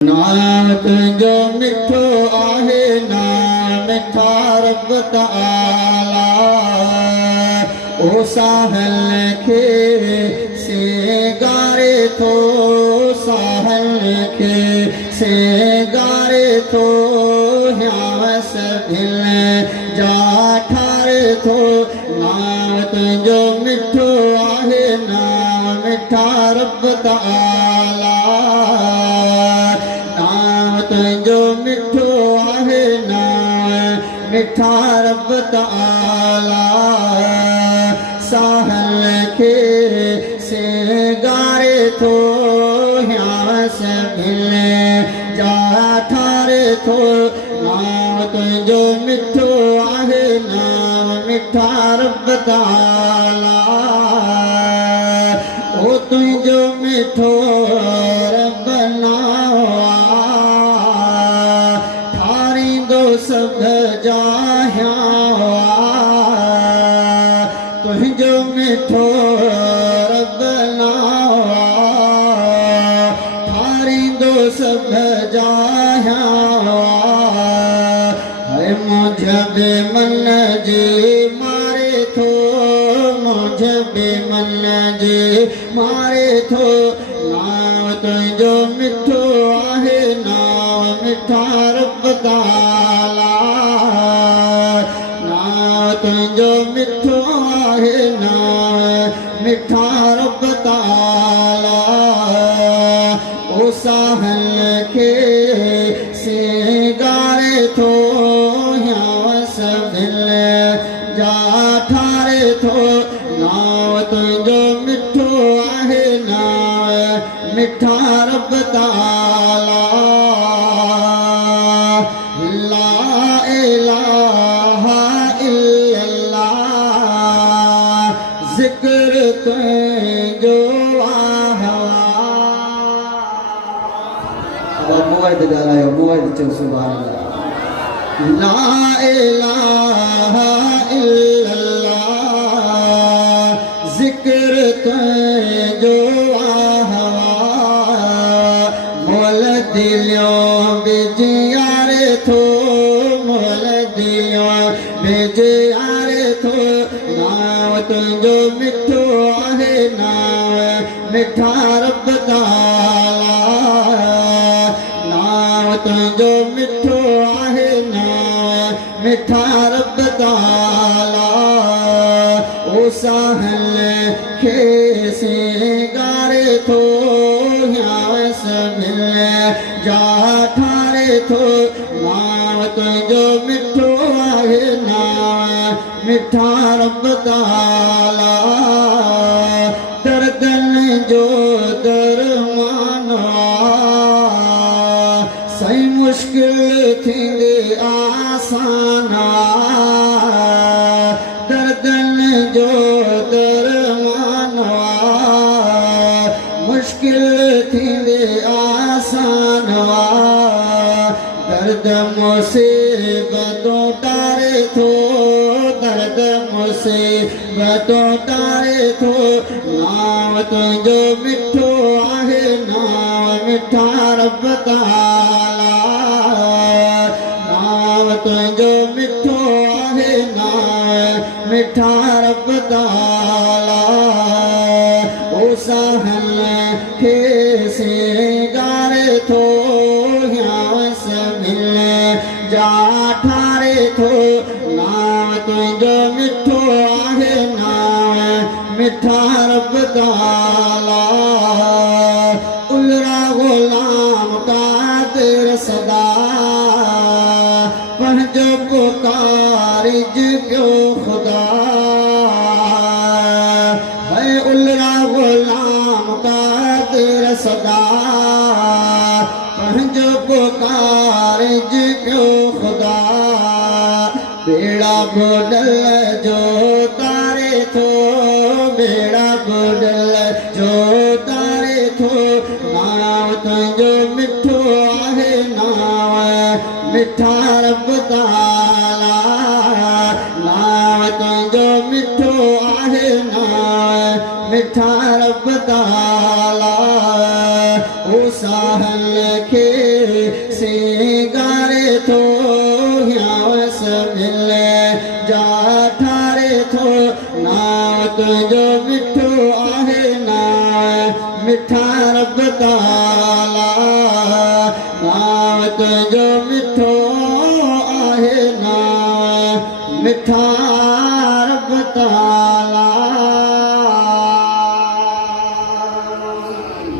नाम तुझो मिठो आहे नाम मिठा रब ताला ओ साहल के सेगारे थो साहल के सेगारे थो ह्यावस भिल जा ठारे थो नाम तुझो मिठो आहे नाम मिठा रब ताला तुझो मिठो आहे नाम मिठा रब ताला साहल के सेगारे थो ह्यास भिल जा ठारे थो नाम तुझो मिठो आहे नाम मिठा रब ताला ओ तुझो मिठो रब सब जाया तुझो मिठो रब नावा थारी दो सब जाया है मुझे बेमन जी मारे थो मुझे बेमन जी मारे थो नाम तुझो मिठो आहे नाम मिठा रब ताला तुझो मिठो आहे नाम मिठा रब ताला ओ साहल के सेगारे थो ह्यावस भिल जा ठारे थो नाम तुझो मिठो आहे नाम मिठा रब ताला जिक्र तुझो मुआद ॻाल्हायो मुआद चओ सुभान अल्लाह ला इलाहा इल्लल्लाह जिक्र तुझो मोल दिलियो बिज यारे थो मोल दिलियो बिज यारे थो नाम तुझो मिठो आहे नाम मिठा रब ताला नाम तुझो मिठो आहे नाम मिठा रब ताला ओ साहल के सेगारे थो ह्यावस भिल जा ठारे थो नाम तुझो मिठो आहे नाम मिठा रब ताला दर्दन जो दरमाना सही मुश्किल थींदे आसाना दर्दन जो दरमाना मुश्किल थींदे आसाना दर्द मुसीबतों तारे थो दर्द मुसीबतों तारे थो नाम तुझो मिठो आहे नाम मिठा रब ताला नाम तुझो मिठो आहे नाम मिठा रब ताला ओ साहल के सेगारे थो ह्यावस भिल जा ठारे थो नाम तुझो मिठो आहे नाम मिठा रब ताला उलरा गुलाम कादिर सदा पंहिंजो पुकारिज पियो खुदा है उलरा गुलाम कादिर सदा पंहिंजो पुकारिज पियो खुदा बेड़ा बुडल जो तारे थो बेड़ा बुडल जो तारे थो नाम तुझो मिठो आहे नाम मिठा रब ताला नाम तुझो मिठो आहे नाम मिठा रब ताला ओ साहल के सिंगारे थो यावस मिले जा ठारे थो नाव तुंहिंजो मिठो आहे नाव मिठा रब ताला नाव तुंहिंजो मिठो आहे नाव मिठा रब ताला